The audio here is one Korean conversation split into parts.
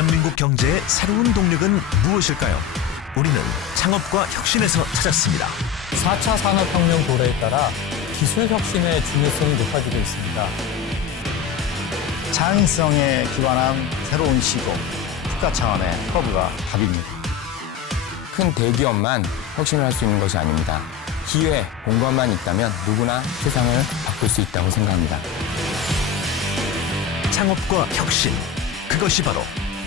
대한민국 경제의 새로운 동력은 무엇일까요? 우리는 창업과 혁신에서 찾았습니다. 4차 산업혁명 도래에 따라 기술 혁신의 중요성이 높아지고 있습니다. 창의성에 기반한 새로운 시도, 국가 차원의 허브가 답입니다. 큰 대기업만 혁신을 할 수 있는 것이 아닙니다. 기회, 공간만 있다면 누구나 세상을 바꿀 수 있다고 생각합니다. 창업과 혁신 그것이 바로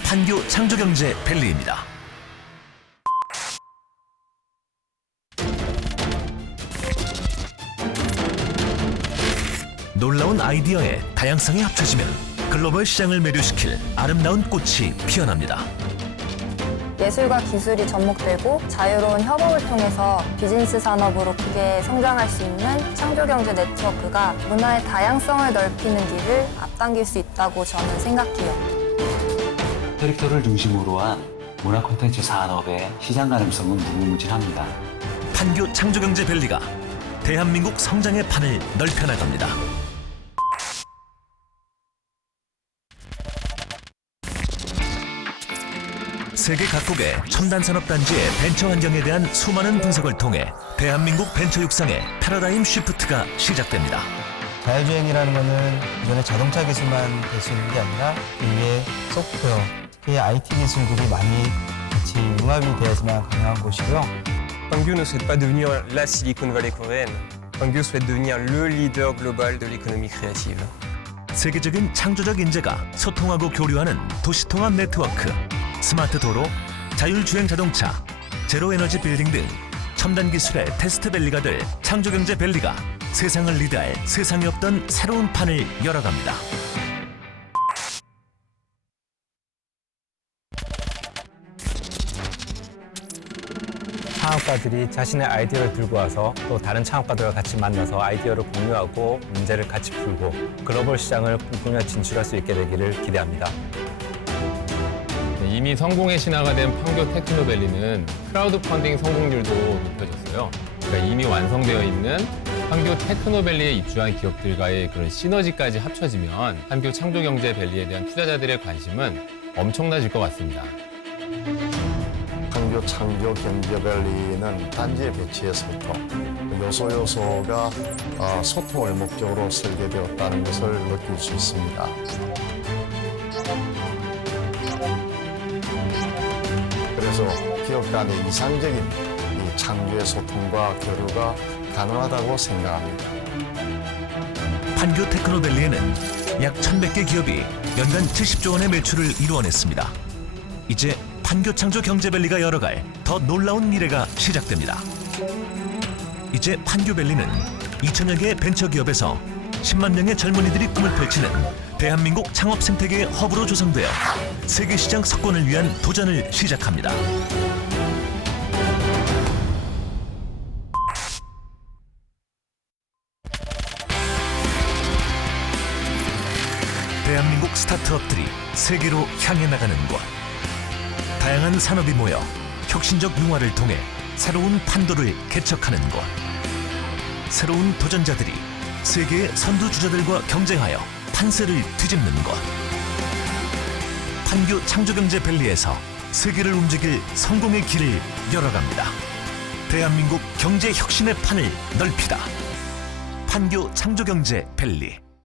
판교 창조경제 밸리입니다. 놀라운 아이디어의 다양성이 합쳐지면 글로벌 시장을 매료시킬 아름다운 꽃이 피어납니다. 예술과 기술이 접목되고 자유로운 협업을 통해서 비즈니스 산업으로 크게 성장할 수 있는 창조경제 네트워크가 문화의 다양성을 넓히는 길을 앞당길 수 있다고 저는 생각해요. 캐릭터를 중심으로 한 문화 콘텐츠 산업의 시장 가능성은 무궁무진합니다. 판교 창조경제 밸리가 대한민국 성장의 판을 넓혀나갑니다. 세계 각국의 첨단 산업 단지의 벤처 환경에 대한 수많은 분석을 통해 대한민국 벤처 육성의 패러다임 쉬프트가 시작됩니다. 자율주행이라는 것은 기존의 자동차 기술만 될 수 있는 게 아니라 이게 소프트웨어, 특히 IT 기술들이 많이 같이 융합이 되어야지만 가능한 곳이고요. Pangyo ne souhaite pas devenir la Silicon Valley coréenne. Pangyo souhaite devenir le leader global de l'économie créative. 세계적인 창조적 인재가 소통하고 교류하는 도시통합 네트워크, 스마트 도로, 자율주행 자동차, 제로 에너지 빌딩 등 첨단 기술의 테스트 밸리가 될 창조경제 밸리가 세상을 리드할 세상에 없던 새로운 판을 열어갑니다. 창업가들이 자신의 아이디어를 들고 와서 또 다른 창업가들과 같이 만나서 아이디어를 공유하고 문제를 같이 풀고 글로벌 시장을 꿈꾸며 진출할 수 있게 되기를 기대합니다. 네, 이미 성공의 신화가 된 판교 테크노밸리는 크라우드 펀딩 성공률도 높여졌어요. 그러니까 이미 완성되어 있는 판교 테크노밸리에 입주한 기업들과의 그런 시너지까지 합쳐지면 판교 창조경제밸리에 대한 투자자들의 관심은 엄청나질 것 같습니다. 판교 창조 경제밸리는 단지의 배치에서부터 요소 요소가 어, 소통을 목적으로 설계되었다는 것을 느낄 수 있습니다. 그래서 기업 간의 이상적인 이 창조의 소통과 교류가 가능하다고 생각합니다. 판교 테크노밸리에는 약 1,100개 기업이 연간 70조 원의 매출을 이루어냈습니다. 이제 판교 창조 경제밸리가 열어갈 더 놀라운 미래가 시작됩니다. 이제 판교밸리는 2천여 개의 벤처 기업에서 10만 명의 젊은이들이 꿈을 펼치는 대한민국 창업 생태계의 허브로 조성되어 세계 시장 석권을 위한 도전을 시작합니다. 대한민국 스타트업들이 세계로 향해 나가는 곳. 다양한 산업이 모여 혁신적 융화를 통해 새로운 판도를 개척하는 곳. 새로운 도전자들이 세계의 선두주자들과 경쟁하여 판세를 뒤집는 곳. 판교 창조경제 밸리에서 세계를 움직일 성공의 길을 열어갑니다. 대한민국 경제 혁신의 판을 넓히다. 판교 창조경제 밸리.